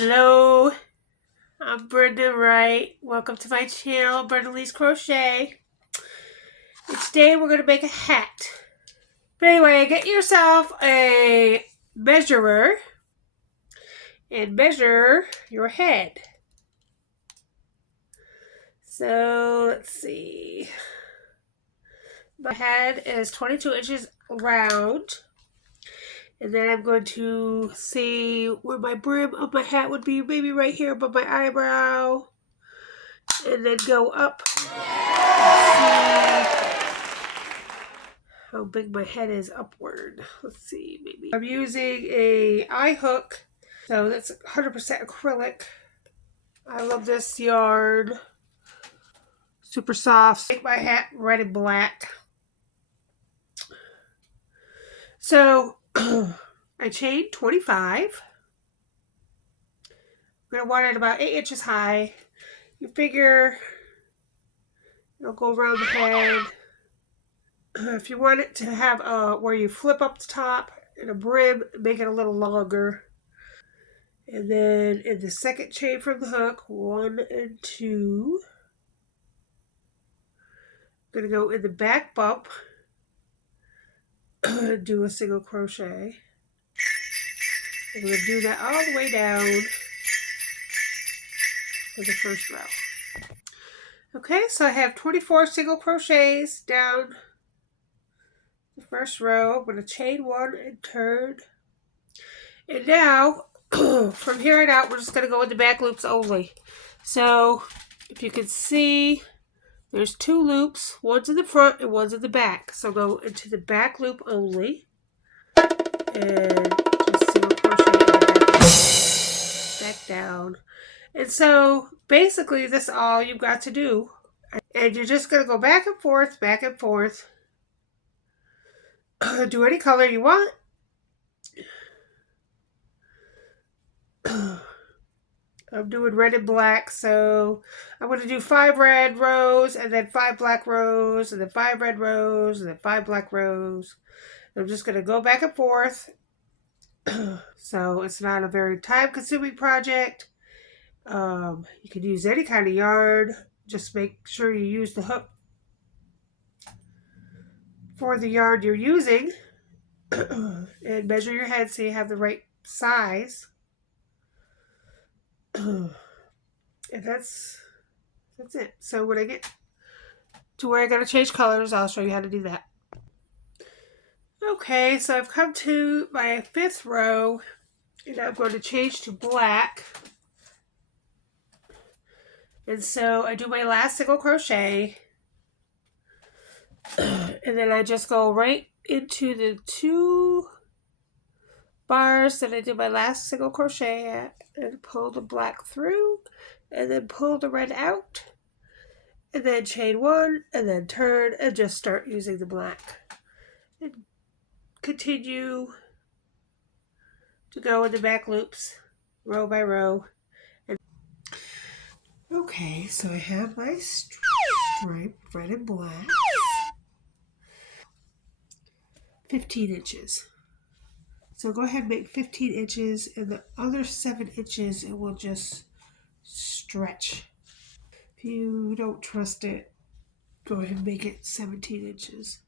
Hello, I'm Brenda Wright. Welcome to my channel, Brenda Lee's Crochet. And today we're going to make a hat. But anyway, get yourself a measurer and measure your head. So let's see. My head is 22 inches round. And then I'm going to see where my brim of my hat would be, maybe right here above my eyebrow. And then go up and see how big my head is upward. Let's see, maybe. I'm using a eye hook, so that's 100% acrylic. I love this yarn. Super soft. Make my hat red and black. So, I chained 25. I'm going to want it about 8 inches high. You figure it'll go around the head. If you want it to have where you flip up the top and a brim, make it a little longer. And then in the second chain from the hook, 1 and 2. I'm going to go in the back bump, do a single crochet. I'm going to do that all the way down to the first row. Okay, so I have 24 single crochets down the first row. I'm going to chain 1 and turn. And now, from here on out, we're just going to go in the back loops only. So, if you can see, there's 2 loops. One's in the front and one's in the back. So go into the back loop only. And just single crochet in the back down. And so, basically, this is all you've got to do. And you're just going to go back and forth, back and forth. Do any color you want. I'm doing red and black, so I'm going to do 5 red rows, and then 5 black rows, and then 5 red rows, and then 5 black rows. I'm just going to go back and forth. So it's not a very time-consuming project. You can use any kind of yarn. Just make sure you use the hook for the yarn you're using. And measure your head so you have the right size. And that's it. So when I get to where I gotta change colors, I'll show you how to do that. Okay, so I've come to my 5th row, and I'm going to change to black. And so I do my last single crochet, and then I just go right into the 2 bars that I did my last single crochet at, and pull the black through, and then pull the red out, and then chain 1, and then turn, and just start using the black. And continue to go in the back loops, row by row. Okay, so I have my stripe, red and black, 15 inches. So go ahead and make 15 inches, and the other 7 inches it will just stretch. If you don't trust it, go ahead and make it 17 inches.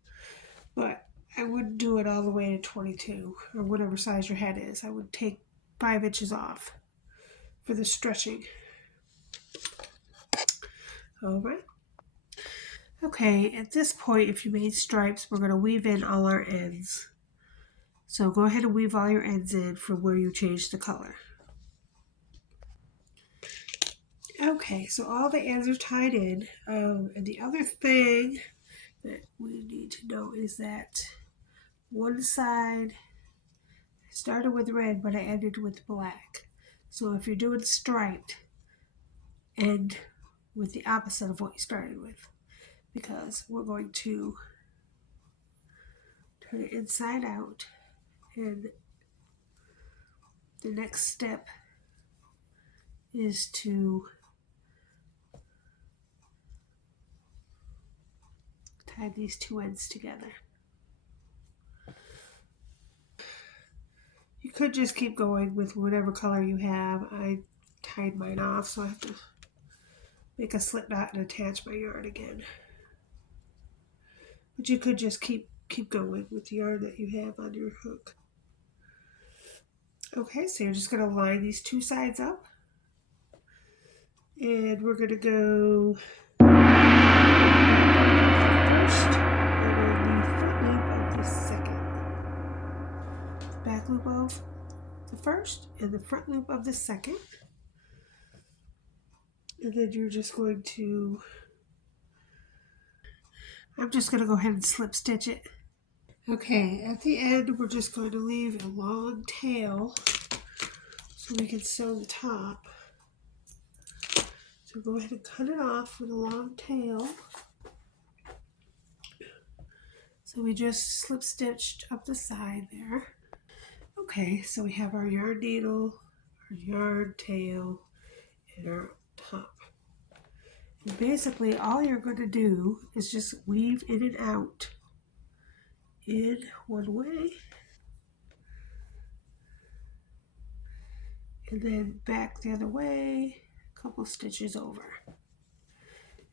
But I wouldn't do it all the way to 22, or whatever size your head is. I would take 5 inches off for the stretching. Alright. Okay, at this point, if you made stripes, we're going to weave in all our ends. So go ahead and weave all your ends in from where you changed the color. Okay, so all the ends are tied in. And the other thing that we need to know is that one side, I started with red, but I ended with black. So if you're doing striped, end with the opposite of what you started with, because we're going to turn it inside out, and the next step is to tie these 2 ends together. You could just keep going with whatever color you have. I tied mine off, so I have to make a slip knot and attach my yarn again. But you could just keep going with the yarn that you have on your hook. Okay, so you're just going to line these two sides up. And we're going to go first and then the front loop of the second. Back loop of the first and the front loop of the second. And then you're just going to, I'm just going to go ahead and slip stitch it. Okay, at the end we're just going to leave a long tail so we can sew the top. So go ahead and cut it off with a long tail. So we just slip stitched up the side there. Okay, so we have our yarn needle, our yarn tail, and our top. And basically all you're going to do is just weave in and out in one way and then back the other way, a couple stitches over.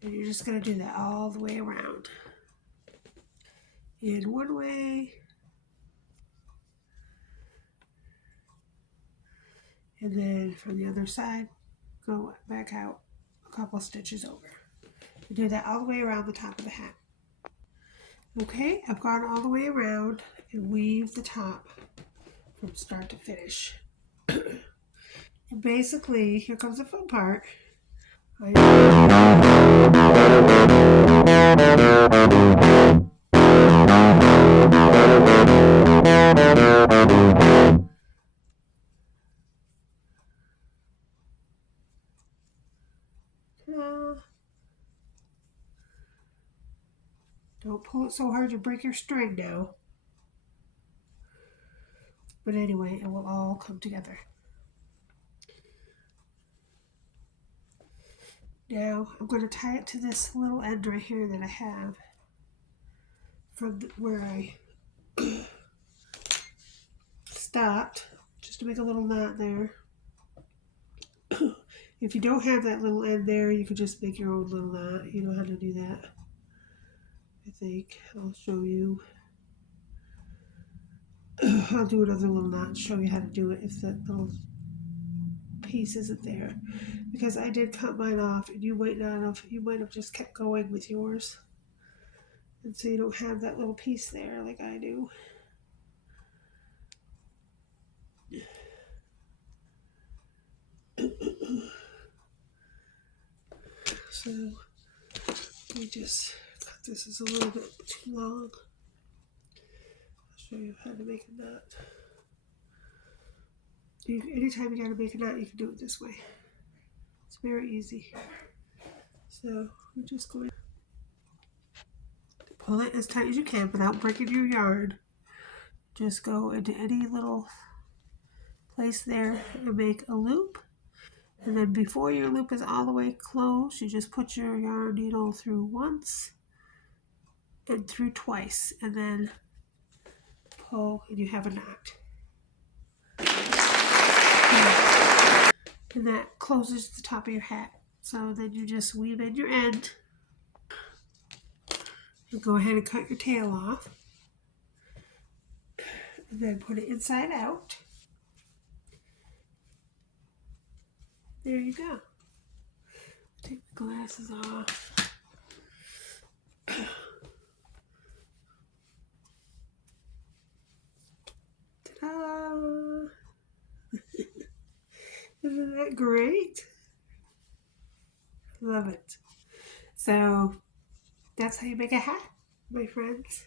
And you're just going to do that all the way around. In one way, and then from the other side, go back out a couple stitches over. You do that all the way around the top of the hat. Okay, I've gone all the way around and weave the top from start to finish. And basically, here comes the fun part. Don't pull it so hard you break your string now. But anyway, it will all come together. Now I'm going to tie it to this little end right here that I have from where I stopped, just to make a little knot there. If you don't have that little end there, you could just make your own little knot. You know how to do that. I think I'll show you. I'll do another little knot and show you how to do it if that little piece isn't there, because I did cut mine off and you might have just kept going with yours, and so you don't have that little piece there like I do. So we just cut this is a little bit too long. I'll show you how to make a knot. Anytime you gotta make a knot, you can do it this way. It's very easy. So we're just going to pull it as tight as you can without breaking your yarn. Just go into any little place there and make a loop. And then before your loop is all the way closed, you just put your yarn needle through once and through twice, and then pull, and you have a knot. And that closes the top of your hat. So then you just weave in your end. And go ahead and cut your tail off. And then put it inside out. There you go. Take the glasses off. Ta-da! Isn't that great? Love it. So that's how you make a hat, my friends.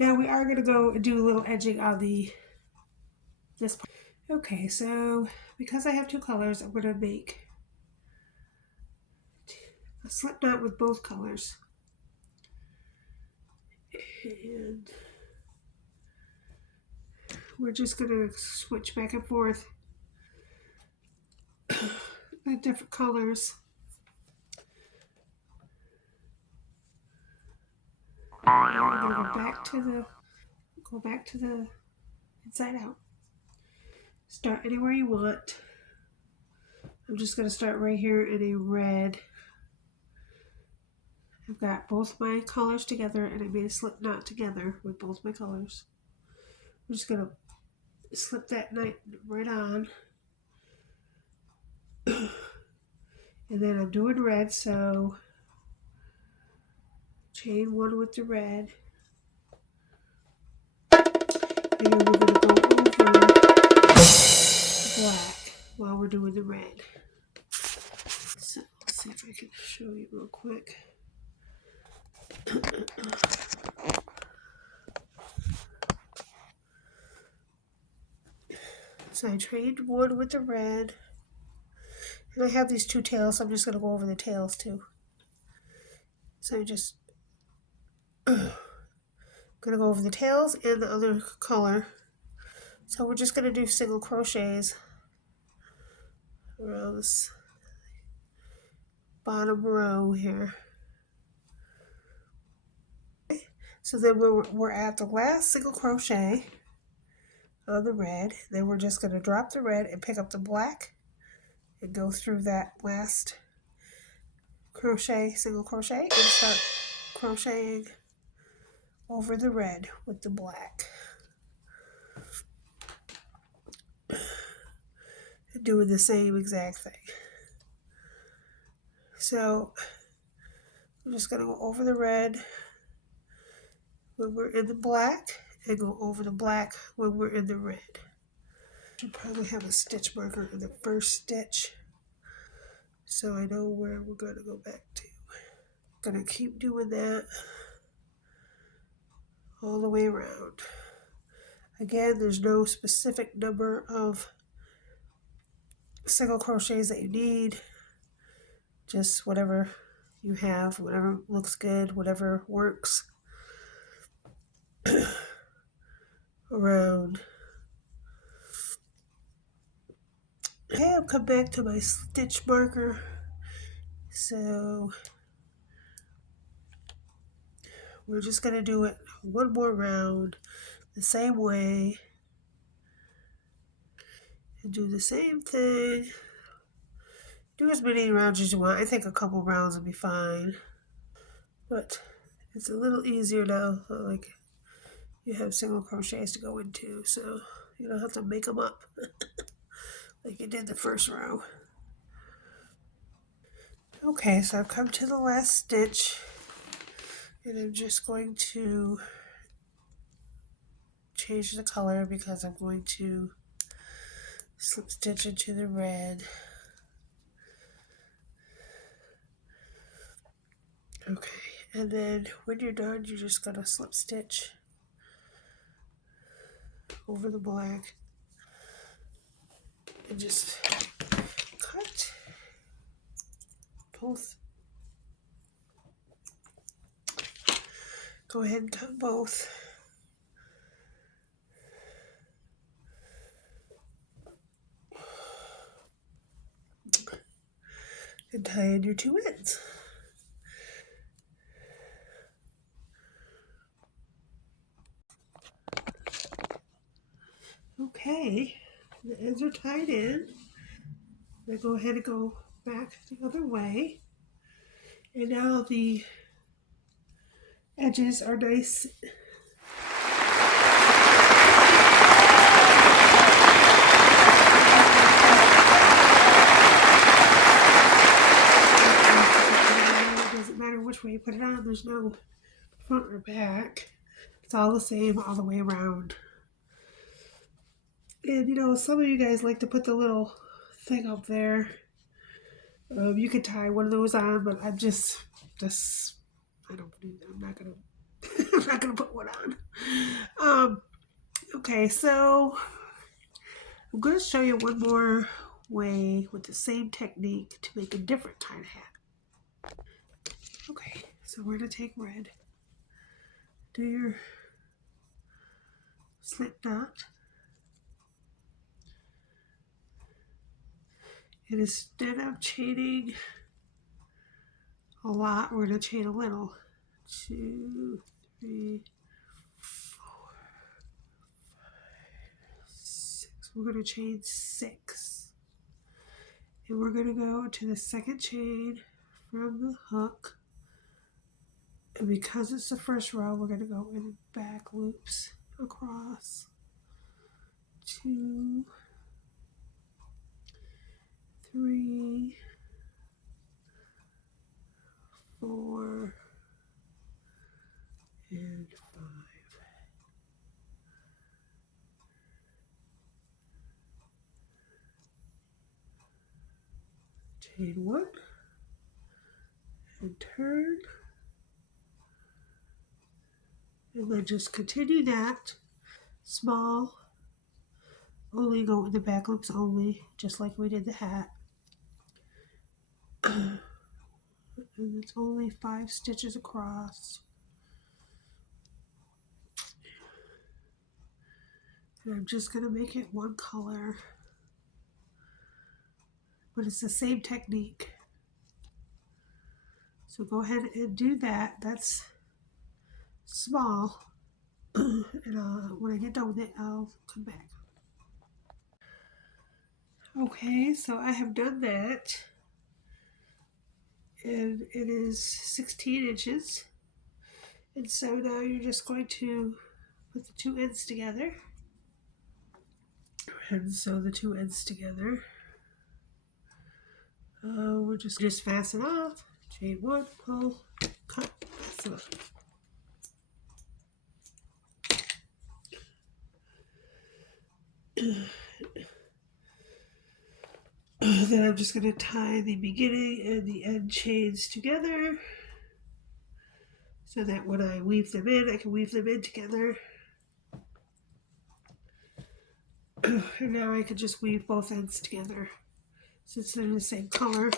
Now we are going to go and do a little edging on this part. Okay, so because I have two colors, I'm going to make a slip knot with both colors. And we're just going to switch back and forth the different colors. We're going to go back to the inside out. Start anywhere you want. I'm just going to start right here in a red. I've got both my colors together and I made a slip knot together with both my colors. I'm just going to slip that knot right on. And then I'm doing red, so chain one with the red. And then we're going to go over the black while we're doing the red. So let's see if I can show you real quick. So I trained one with the red. And I have these two tails, so I'm just going to go over the tails too. So I'm just going to go over the tails and the other color. So we're just going to do single crochets around this bottom row here. So then we're at the last single crochet on the red. Then we're just going to drop the red and pick up the black and go through that last crochet, single crochet, and start crocheting over the red with the black. And doing the same exact thing. So I'm just going to go over the red when we're in the black and go over the black when we're in the red. Should probably have a stitch marker in the first stitch so I know where we're going to go back to. Going to keep doing that all the way around. Again, there's no specific number of single crochets that you need, just whatever you have, whatever looks good, whatever works around. Okay, I'll come back to my stitch marker. So we're just going to do it one more round the same way and do the same thing. Do as many rounds as you want. I think a couple rounds will be fine, but it's a little easier now. Like you have single crochets to go into, so you don't have to make them up like you did the first row. Okay, so I've come to the last stitch and I'm just going to change the color because I'm going to slip stitch into the red. Okay, and then when you're done, you're just gonna slip stitch over the black and just cut both. Go ahead and cut both. And tie in your two ends. Okay, the ends are tied in. Now go ahead and go back the other way. And now the edges are nice. It doesn't matter which way you put it on, there's no front or back. It's all the same all the way around. And you know, some of you guys like to put the little thing up there. You could tie one of those on, but I don't do that. I'm not gonna I'm not gonna put one on. Okay, so I'm gonna show you one more way with the same technique to make a different tied hat. Okay, so we're gonna take red, do your slip knot, and instead of chaining a lot, we're gonna chain a little. 2, 3, 4, 5, 6. we're going to chain 6. And we're going to go to the second chain from the hook. And because it's the first row, we're going to go in back loops across 2, 3, 4, and 5. Chain 1 and turn, and then just continue that small, only go in the back loops only, just like we did the hat. And it's only 5 stitches across. And I'm just going to make it one color, but it's the same technique. So go ahead and do that. That's small. And when I get done with it, I'll come back. Okay, so I have done that. And it is 16 inches. And so now you're just going to put the 2 ends together. And sew the 2 ends together. We're just fasten off. Chain 1, pull, cut, fasten off. Then I'm just going to tie the beginning and the end chains together so that when I weave them in, I can weave them in together. And now I can just weave both ends together since they're the same color.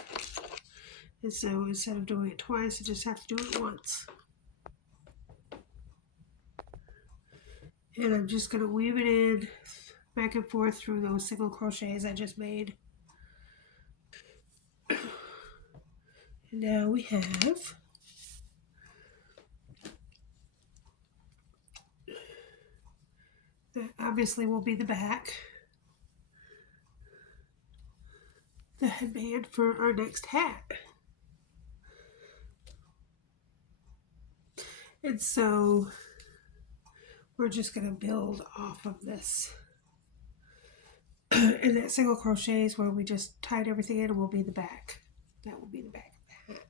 And so instead of doing it twice, I just have to do it once. And I'm just going to weave it in back and forth through those single crochets I just made. And now we have that obviously will be the back, the headband for our next hat. And so we're just going to build off of this. And that single crochet is where we just tied everything in, will be the back. That will be the back of the hat.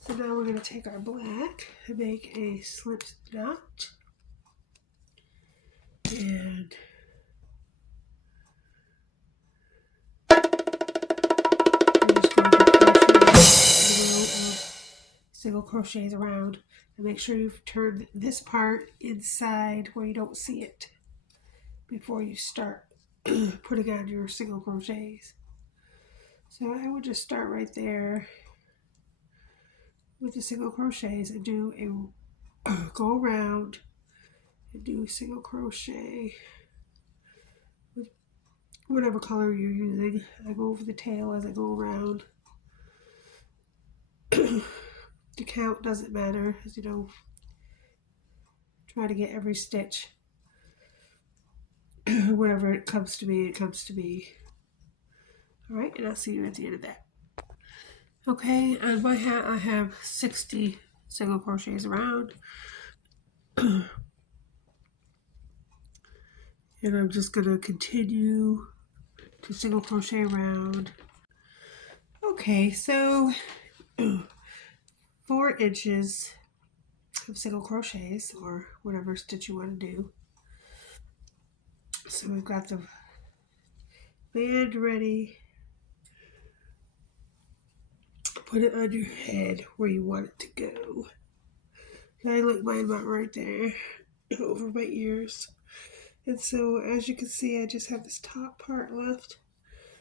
So now we're going to take our black and make a slip knot. And we're just going to crochet a row of single crochets around. And make sure you've turned this part inside where you don't see it before you start putting on your single crochets. So I would just start right there with the single crochets and do a go around and do a single crochet with whatever color you're using. I go over the tail as I go around. The count doesn't matter, as you know, try to get every stitch. Whatever it comes to be, it comes to be. Alright, and I'll see you at the end of that. Okay, on my hat I have 60 single crochets around. And I'm just going to continue to single crochet around. Okay, so 4 inches of single crochets, or whatever stitch you want to do. So we've got the band ready. Put it on your head where you want it to go. I like mine about right there, over my ears. And so as you can see, I just have this top part left.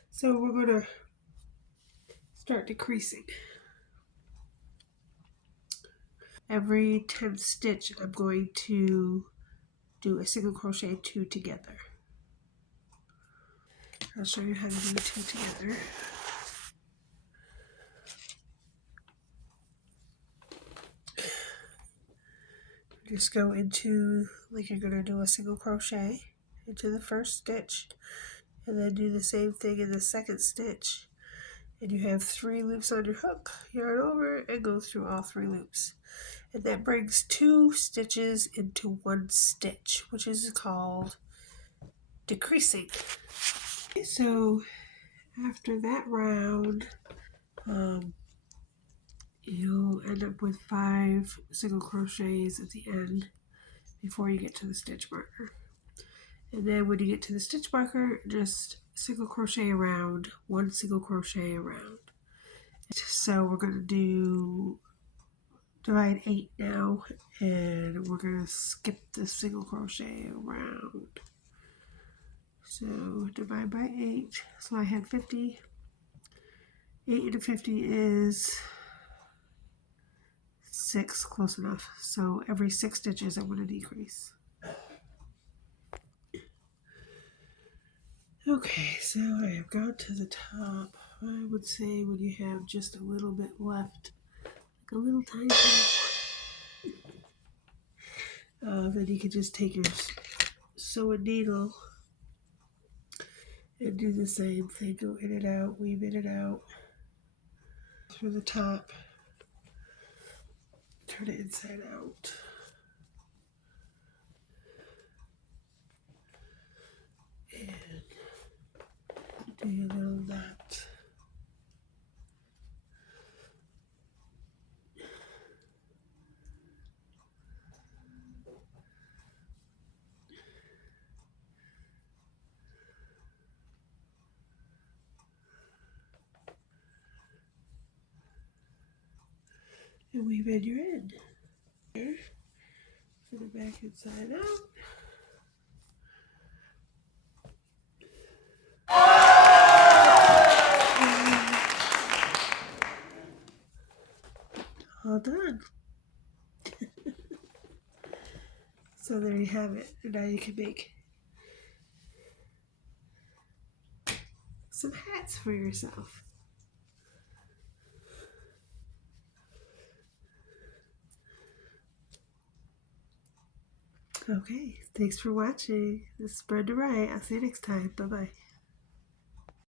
So we're going to start decreasing. Every 10th stitch, I'm going to do a single crochet 2 together. I'll show you how to do 2 together. Just go into like you're going to do a single crochet into the first stitch, and then do the same thing in the second stitch. And you have 3 loops on your hook, yarn over, and go through all 3 loops. And that brings 2 stitches into 1 stitch, which is called decreasing. So after that round, you'll end up with 5 single crochets at the end before you get to the stitch marker. And then when you get to the stitch marker, just single crochet around, 1 single crochet around. So we're going to do divide 8 now, and we're going to skip the single crochet around. So divide by 8. So I had 50. 8 into 50 is 6, close enough. So every 6 stitches I'm going to decrease. Okay, so I have gone to the top. I would say when you have just a little bit left, like a little tiny bit, then you can just take your sewing needle and do the same thing. Go in and out, weave in and out through the top. Turn it inside out. And do your little knot. And weave in your end. Here, put it back inside out. All done. So there you have it. And now you can make some hats for yourself. Okay, thanks for watching. This is Brenda Wright. I'll see you next time. Bye-bye.